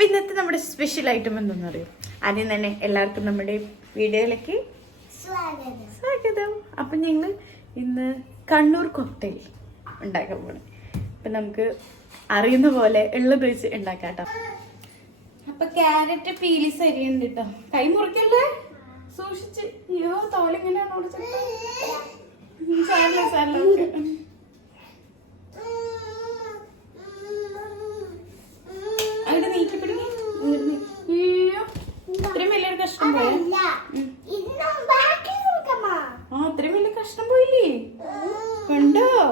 അപ്പൊ ഇന്നത്തെ നമ്മുടെ സ്പെഷ്യൽ ഐറ്റം എന്തെന്ന് അറിയും? ആദ്യം തന്നെ എല്ലാവർക്കും നമ്മുടെ വീഡിയോയിലേക്ക് സ്വാഗതം. അപ്പൊ ഞങ്ങൾ ഇന്ന് കണ്ണൂർ കോക്ടെയിൽ ഉണ്ടാക്കാൻ പോണേ. അപ്പൊ നമുക്ക് അറിയുന്ന പോലെ ഉള്ളത് വെച്ച് ഉണ്ടാക്കാം കേട്ടോ അപ്പൊ ക്യാരറ്റ് പീലിസ് അരിയുണ്ട് കേട്ടോ കൈ മുറിക്കല്ലേ? സൂക്ഷിച്ച്. അയ്യോ തോളിങ്ങനെ ഓടിച്ചത് സാരല്ല സാരല്ല ഓക്കെ അവിടെ നീക്കി പിടിങ്ങി അയ്യോ ഇത്രയും വലിയൊരു കഷ്ണം പോയ അതല്ല ഇന്നും ബാക്കി നോക്കമ്മ ആ അത്രയും വലിയ കഷ്ണം പോയില്ലേ കണ്ടോ കൈ കൈ കൈ കൈ കൈ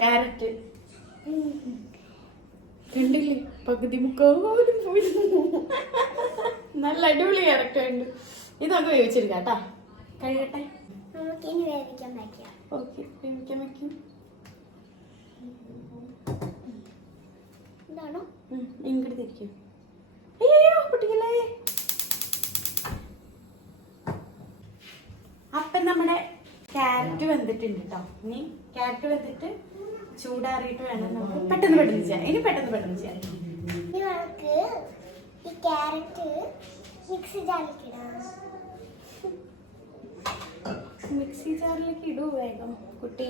ക്യാരറ്റ്. കണ്ടില്ലേ? പകുതി മുക്കാലും പോയി. നല്ല അടിപൊളി ക്യാരക്ടർ ഉണ്ട്. ഇത് നമുക്ക് വേവിച്ചെടുക്കാം കേട്ടാ. കഴിയട്ടെ. ഓക്കെ വേവിക്കാൻ ഇങ്ങോട്ട് തിരിക്കും അയ്യോ പൊട്ടിക്കല്ലേ അപ്പം നമ്മുടെ ക്യാരറ്റ് വെന്തിട്ടുണ്ട് കേട്ടോ ഇനി ക്യാരറ്റ് വെന്തിട്ട് ചൂടാറിയിട്ട് വേണം നമുക്ക് പെട്ടെന്ന് പെട്ടെന്ന് ചെയ്യാം ഇനി പെട്ടെന്ന് പെട്ടെന്ന് ചെയ്യാം ഇനി നമുക്ക് ഈ ക്യാരറ്റ് മിക്സി ജാറിലിടാം മിക്സി ജാറിലേക്ക് ഇടൂ വേഗം കുട്ടി.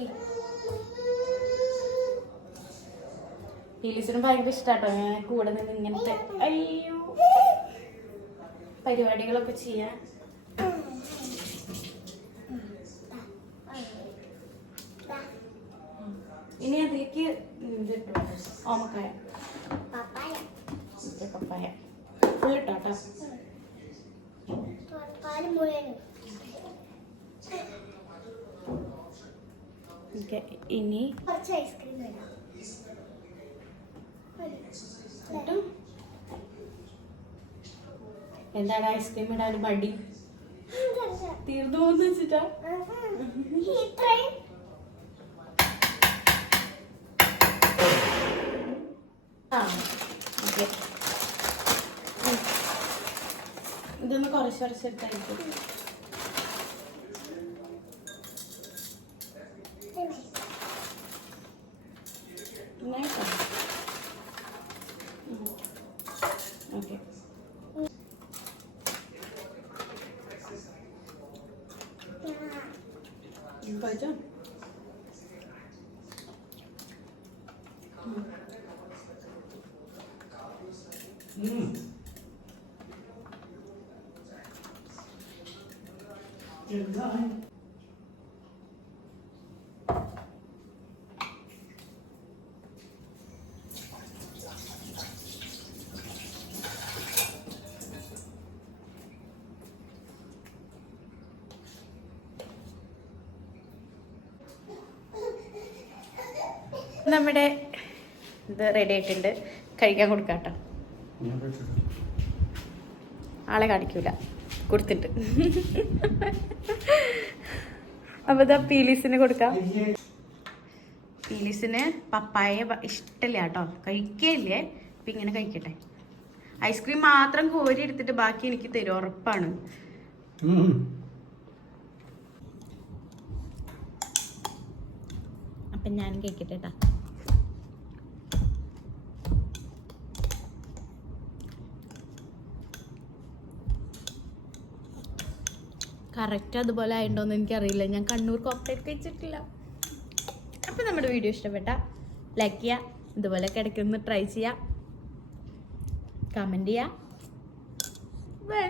പീലീസിന് ഭയങ്കര ഇഷ്ടാട്ടോ. ഞാൻ കൂടെ നിന്ന് ഇങ്ങനത്തെ അയ്യോ. പരിപാടികളൊക്കെ ചെയ്യാൻ. ഓമക്കായ പപ്പായ. കേട്ടോ ഇനി കുറച്ച് ഐസ്ക്രീം എന്താണ് ഐസ്ക്രീം ഇടാൻ മടി? തീർന്നു പോകുന്ന വെച്ചിട്ടാ? ഇതൊന്ന് കുറച്ച് കുറച്ചെടുത്തായിരിക്കും. ഓക്കെ. കഴിച്ചോ നമ്മുടെ ഇത് റെഡി ആയിട്ടുണ്ട്. കഴിക്കാൻ കൊടുക്കാം കേട്ടോ ആളെ കാണിക്കൂല. കൊടുത്തിട്ട്. അപ്പൊ ഇതാ പീലീസിന് കൊടുക്കാം. പീലീസിന് പപ്പായ ഇഷ്ടല്ലേ ഇഷ്ടമില്ല കേട്ടോ. കഴിക്കയില്ലേ? അപ്പൊ ഇങ്ങനെ കഴിക്കട്ടെ. ഐസ്ക്രീം മാത്രം കോരി എടുത്തിട്ട് ബാക്കി എനിക്ക് തരും ഉറപ്പാണ്. അപ്പൊ ഞാനും കഴിക്കട്ടെ കേട്ടാ കറക്റ്റ് അതുപോലെ ആയിട്ടുണ്ടോന്ന് എനിക്കറിയില്ല. ഞാൻ കണ്ണൂർ കോക്ടൈൽ കഴിച്ചിട്ടില്ല. അപ്പോൾ നമ്മുടെ വീഡിയോ ഇഷ്ടപ്പെട്ട ലൈക്ക് ചെയ്യുക ഇതുപോലെ കിടക്കുന്ന ട്രൈ ചെയ്യുക കമന്റ് ചെയ്യുക ബൈ